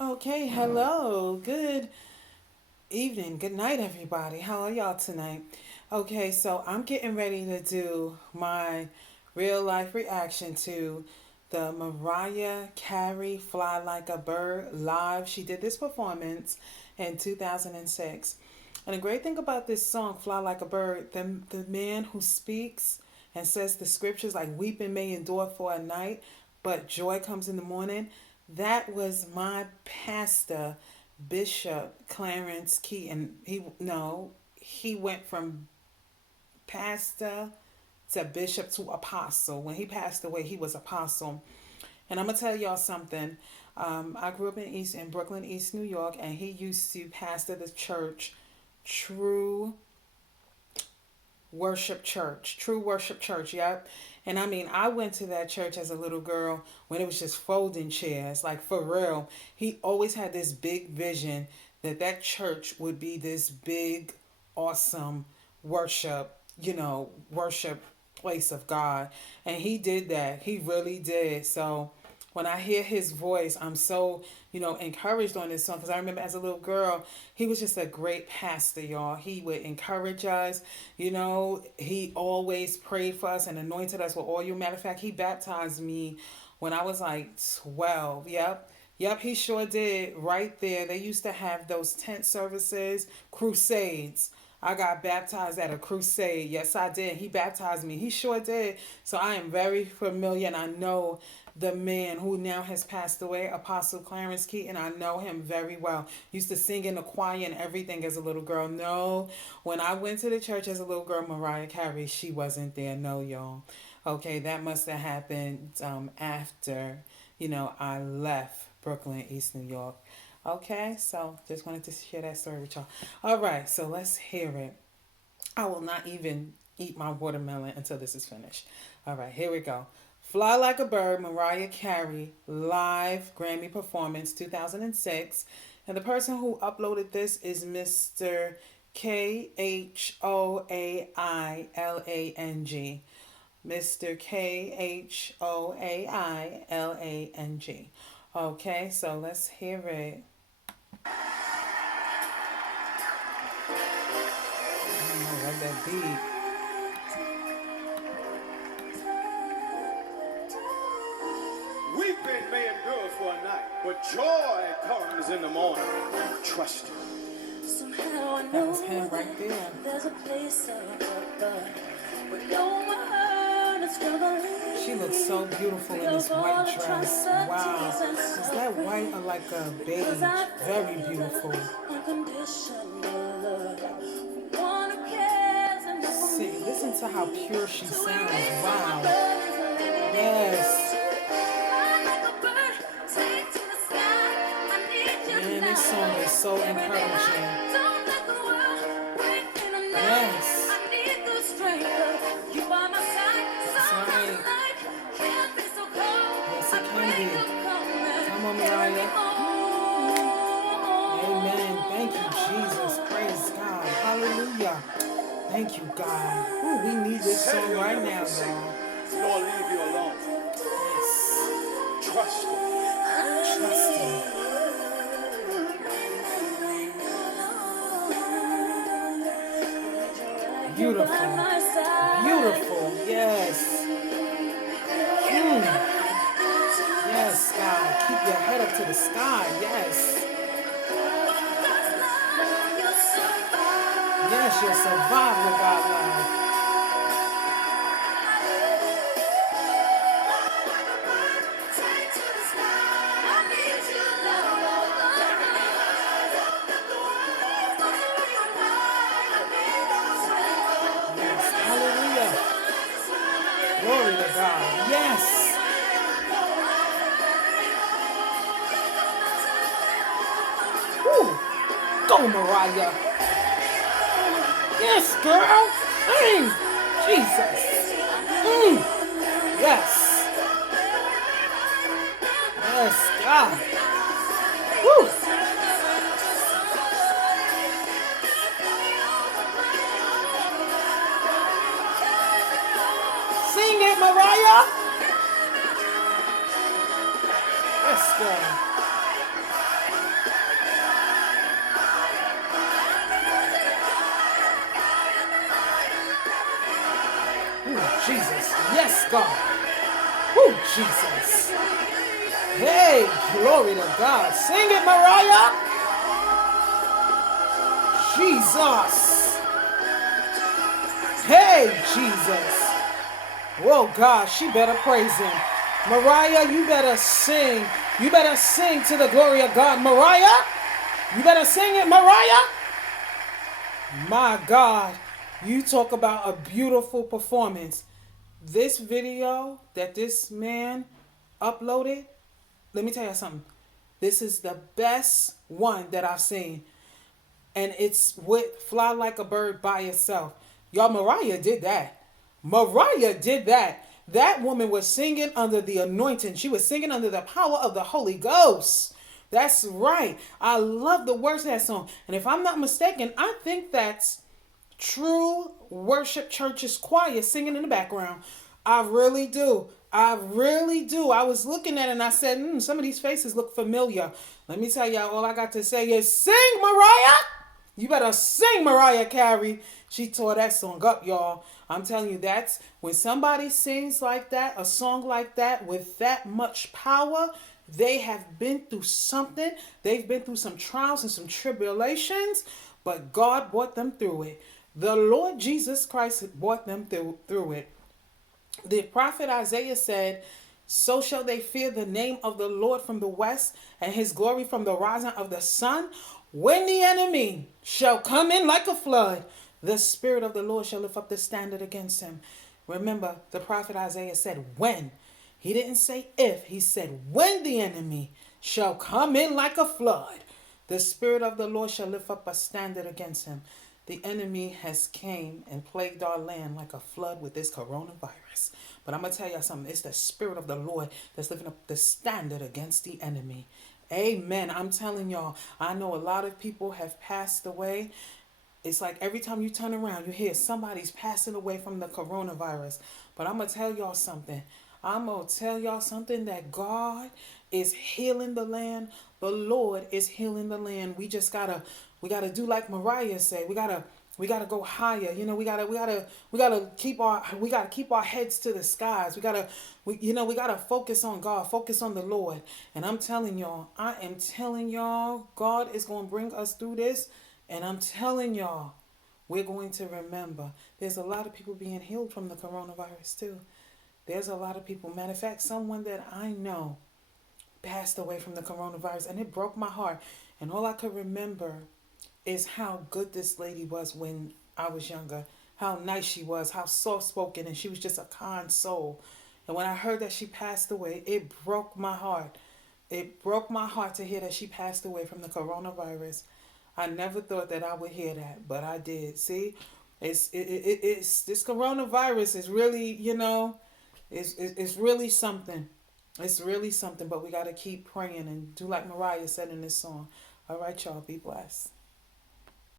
Okay, hello. Good evening. Good night, everybody. How are y'all tonight? Okay, so I'm getting ready to do my real life reaction to the Mariah Carey Fly Like a Bird live. She did this performance in 2006. And the great thing about this song, Fly Like a Bird, the man who speaks and says the scriptures like weeping may endure for a night, but joy comes in the morning. That was my pastor, Bishop Clarence Keaton. He went from pastor to bishop to apostle. When he passed away, he was apostle. And I'm gonna tell y'all something. I grew up in Brooklyn, East New York, and he used to pastor the church, True True Worship Church. Yep. And I mean, I went to that church as a little girl when it was just folding chairs, like for real. He always had this big vision that that church would be this big, awesome worship place of God. And he did that. He really did. So when I hear his voice, I'm so, encouraged on this song because I remember as a little girl, he was just a great pastor, y'all. He would encourage us, he always prayed for us and anointed us with oil. Matter of fact, he baptized me when I was like 12. Yep. Yep, he sure did. Right there. They used to have those tent services, crusades. I got baptized at a crusade. Yes, I did. He baptized me. He sure did. So I am very familiar and I know the man who now has passed away, Apostle Clarence Keaton. I know him very well. Used to sing in the choir and everything as a little girl. No, when I went to the church as a little girl, Mariah Carey, she wasn't there. No, y'all. Okay, that must have happened after, I left Brooklyn, East New York. Okay, so just wanted to share that story with y'all. All right, so let's hear it. I will not even eat my watermelon until this is finished. All right, here we go. Fly Like a Bird, Mariah Carey, live Grammy performance 2006. And the person who uploaded this is Mr. Khoailang. Mr. Khoailang. Okay, so let's hear it. I love that beat. Weeping may endure for a night, but joy comes in the morning. Trust Him. Somehow I know that was him right there. There's a place up above where no one is struggling. She looks so beautiful in this white dress. Wow. Is that white or like a beige? Very beautiful. See, listen to how pure she sounds. Wow. Yes. Man, this song is so encouraging. Yes. That's right. Yes, it can be. Come on, Mariah. Amen. Thank you, Jesus. Praise God. Hallelujah. Thank you, God. Ooh, we need this song right now, y'all. Nor leave you alone. Yes. Trust Him. Trust Him. Beautiful. Beautiful. Yes. Yes, God. Keep your head up to the sky. Yes. Yes, you'll survive with God love. Yes. Hallelujah. Glory to God. Yes. Woo. Go, Mariah. Yes, girl. Jesus. Yes. Yes, God. Woo. Sing it, Mariah. Yes, girl. God. Oh, Jesus. Hey, glory to God. Sing it, Mariah. Jesus. Hey, Jesus. Oh, God, she better praise him. Mariah, you better sing. You better sing to the glory of God. Mariah, you better sing it, Mariah. My God, you talk about a beautiful performance. This video that this man uploaded, let me tell you something. This is the best one that I've seen. And it's with Fly Like a Bird by itself. Y'all, Mariah did that. Mariah did that. That woman was singing under the anointing. She was singing under the power of the Holy Ghost. That's right. I love the words of that song. And if I'm not mistaken, I think that's True Worship Church's choir singing in the background. I really do. I really do. I was looking at it and I said, some of these faces look familiar. Let me tell y'all, all I got to say is sing, Mariah. You better sing, Mariah Carey. She tore that song up, y'all. I'm telling you, that's when somebody sings like that, a song like that with that much power, they have been through something. They've been through some trials and some tribulations, but God brought them through it. The Lord Jesus Christ brought them through it. The prophet Isaiah said, so shall they fear the name of the Lord from the west and his glory from the rising of the sun. When the enemy shall come in like a flood, the Spirit of the Lord shall lift up the standard against him. Remember, the prophet Isaiah said when. He didn't say if. He said when the enemy shall come in like a flood, the Spirit of the Lord shall lift up a standard against him. The enemy has came and plagued our land like a flood with this coronavirus. But I'm going to tell you something. It's the Spirit of the Lord that's lifting up the standard against the enemy. Amen. I'm telling y'all, I know a lot of people have passed away. It's like every time you turn around, you hear somebody's passing away from the coronavirus. But I'm going to tell y'all something. I'm going to tell y'all something that God is healing the land. The Lord is healing the land. We just gotta do like Mariah said. We gotta go higher. You know, we gotta keep our heads to the skies. We gotta focus on God, focus on the Lord. And I'm telling y'all, God is gonna bring us through this. And I'm telling y'all, we're going to remember. There's a lot of people being healed from the coronavirus too. There's a lot of people. Matter of fact, someone that I know passed away from the coronavirus, and it broke my heart. And all I could remember is how good this lady was when I was younger, how nice she was, how soft-spoken, and she was just a kind soul. And when I heard that she passed away, it broke my heart. It broke my heart to hear that she passed away from the coronavirus. I never thought that I would hear that, but I did. See, it's this coronavirus is really, it's really something. It's really something, but we got to keep praying and do like Mariah said in this song. All right, y'all, be blessed.